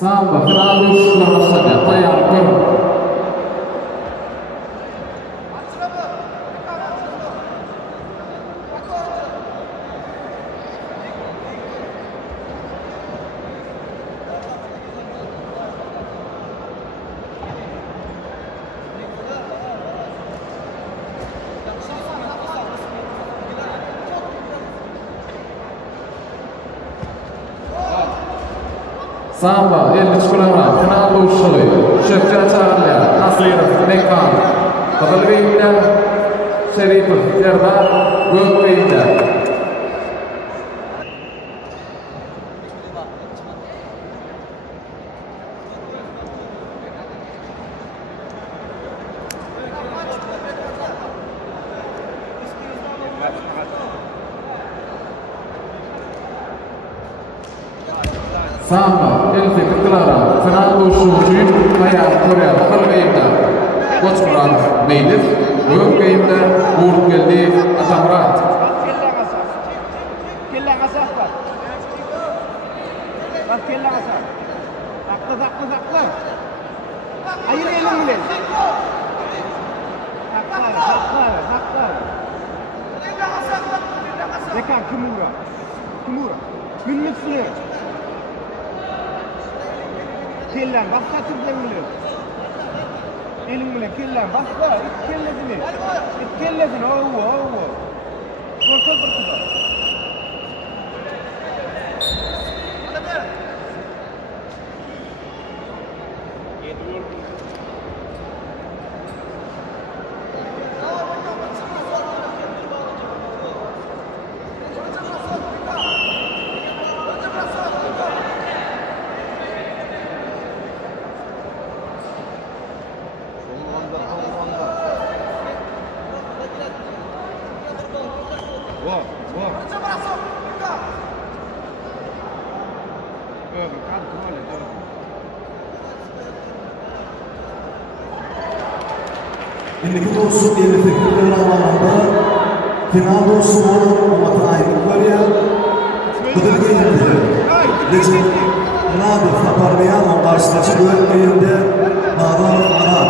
Samba, final üç başladı. Tayyar Kırım. Samba, 53 kilogram, final uçuşu. Şevket Çağrı'ya, Nasirov, Mekan. Kızılbeylik'ten Şerifov, Serdar, Gökbeylik'ten. Samba, 58 kilogram, final uçuşu için Tayyar Korea, Kızılbeylik'ten. Koçmurat Meylif, Gökbeylik'ten Uğur Geldi, Atamurat. Kellang asah bak. Bak kellang asah. Takla. Ayır elin bilen. Takla. Dekan kumura. Günlük sürü. Kellang başka türden bilen. Elin bilen kellang başka. İt kellesini. Ovu. Korkak bir Endiki dostluk yeri fikirler alanında final dostluğu olan Matay'ın Korea Kıdırgı indi. Recep Nadir Kaparlayan karşılaşı Gökbeyinde Nadarov Arar.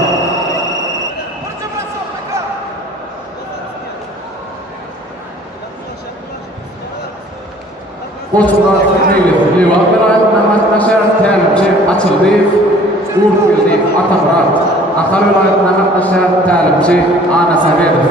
Koçmurat Meylif, Liva, Vilayet Naşar, Təlimçi, Açıldıyev, Uğur Geldi, Atamurat. Akar vilayetinden arkadaşlar talimci Ana Saverov.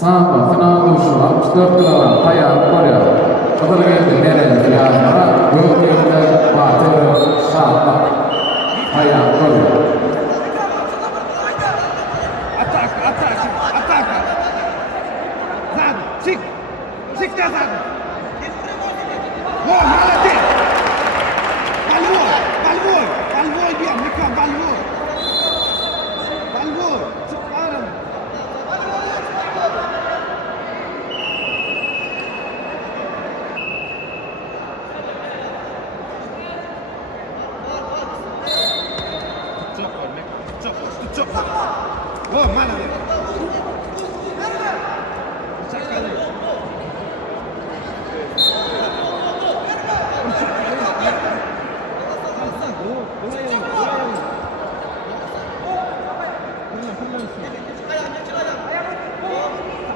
Samba, final uçuşu, 64 kilogram, Tayyar Korea. Kızılbeylik'ten Nereli Fiyanlara, Gökbeylik'ten Batırı Şahlar. Tayyar Korea. Atak. Zad, çık da zad. Молодец! Больвой бьем, Микан, больвой! Çık ağrım! Oh, mana dia? Sekali.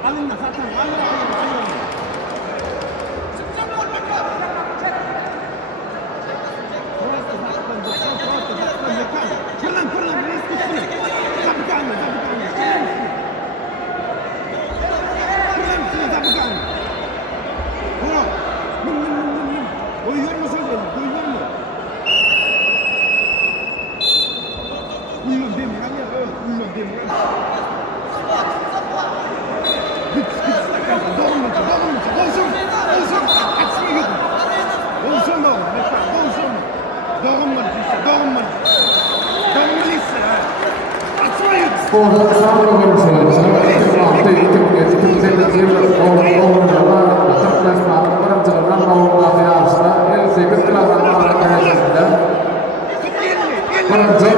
علمنا فتح Sporda sağlıklı görüşürüz. Altı iki geçti. Kimsenin zirve oğullarla taklaşma. Birinci Namavullah yarışta 58 kilogram ağırlık derecesinde. Birinci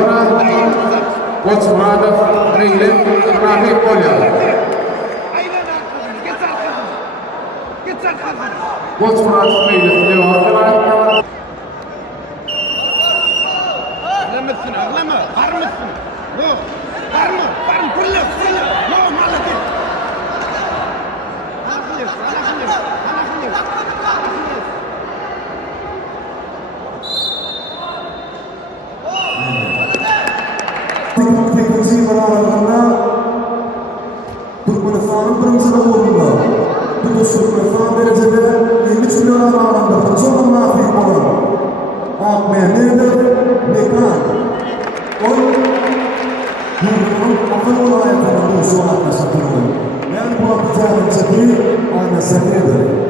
Koç Muradov Ringli Rafiq oluyor. Koç Muradov Ringli diyor. أغلمتنا أغلمة هرمتنا لو هرمو هرم كله كله لو ما لك أنا خليف أنا خليف أنا خليف Teknoloji kararlarına Turkmenistan'ın birinci raporunda bu Türkmenistan derecede 23 milyon ağırlığında çok nafi olan Akmehmet'in Mekan Yurdu'nun akıl olayetinin bu soğuk yaşatılıyor. Yani bu akıcı çekili aynı seferdir.